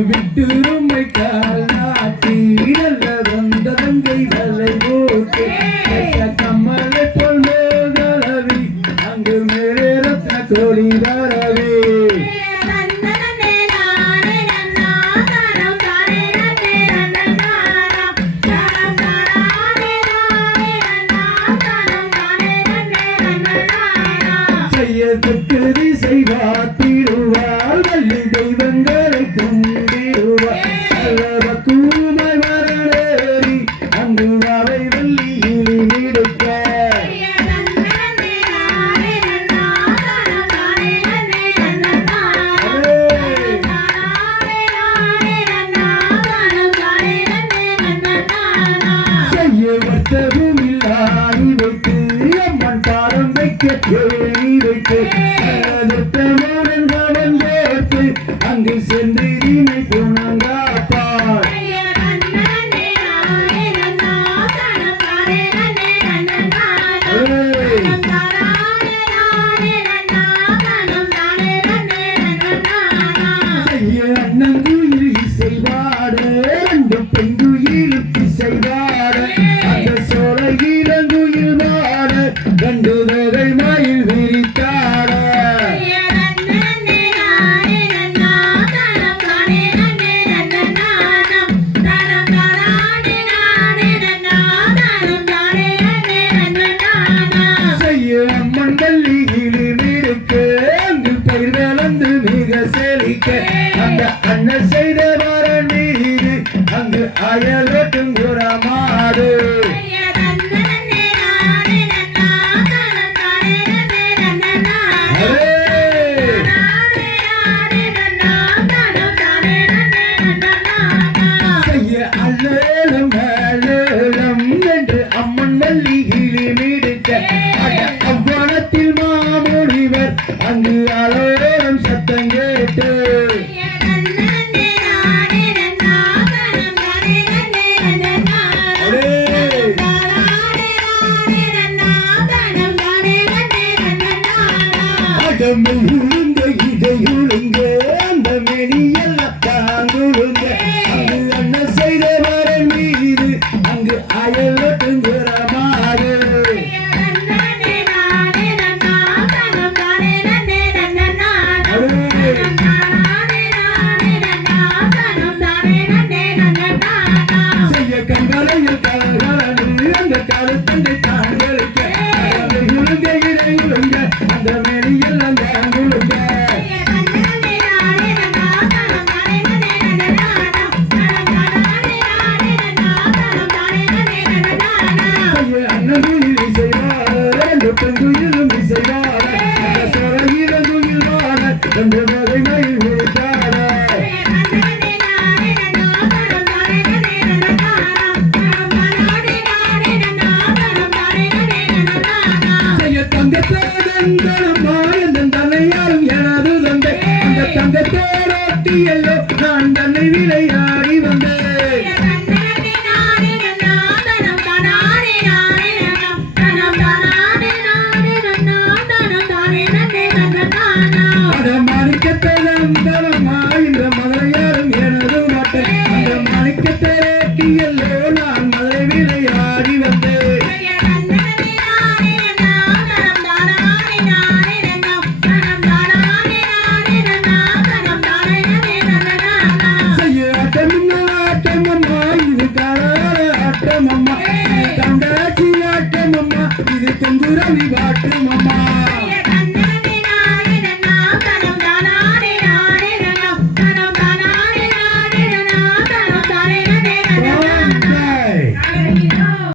விட்டுமை காலாட்டி நல்ல வந்த தங்கை வலை போட்டு கம்மலை போல் மேலவி அங்கு மேலே ரத்ன கோடி வரவே செய்யத்தக்க திசை வாத்திடுவாள் வள்ளி தெய்வங்களை கும்பிடுவாள் அல்லவ கூமை மரணேறி அங்கு அவை வள்ளியிலி நிடுக்க செய்ய வட்டமும் இல்லாடி வைத்து அம்மன் பாரம் வைக்க தேடி வைத்து அங்கு சென்று தீமை போனாங்காப்பார் அண்ணங்குயில் இசைவாட ரெண்டு பெண்குயிலுக்கு இசைவாட அந்த சோழ இளங்குயில் வாட ரெண்டு தொகை மயில் விரித்தாட அம்மன் வள்ளியிலி நிற்கு அங்கு பயிர் வளர்ந்து மிக செழிக்க அந்த அண்ணன் செய்த வரன் மீது அங்கு அயலோட்டும் குறமாடு செய்ய அல்லேலம் அல்லேலம் என்று அம்மன் வள்ளியிலி மிடுக்க அவ்வனத்தில் மாமுனிவர் அங்கு அலோரம் சத்தம் கேட்டு உளுங்க இதையுளுங்க அந்த மெனியெல்லாம் தாங்குளுங்க அங்கு அண்ணன் செய்த வரன் மீது அங்கு அயலோட்டுங்குறமாறு செய்ய கண்களையில் கலகலந்து அந்த கருத்தண்டை தாங்களுக்கு உளுங்க இதையுளுங்க அந்த மெனியெல்லாம் தாங்குளுங்க அண்ணகுயில் இசைவாட ரெண்டு பெண்குயிலும் இசைவாட அந்த சொர இளங்குயில் வாட ரெண்டு வகை மயில் விழித்தாட செய்ய தங்கத்தேதந்தனம்மா என் தன்னையாரும் எனது தந்தை அந்த தங்கத்தேரோட்டி எல்லோ நான் தன்னை விளையாடி வந்தேன் என்ற மதுரையாரும் எனது மாட்டேன் அந்த மணிக்கத்தேரோட்டி எல்லோ நான் மதுரை விளையாடி வந்தேன் செய்ய ஆட்டமம்மா இது கால ஆட்டமம்மா தண்டாட்சி ஆட்டமம்மா இது தொங்குரவி காட்டுமம்மா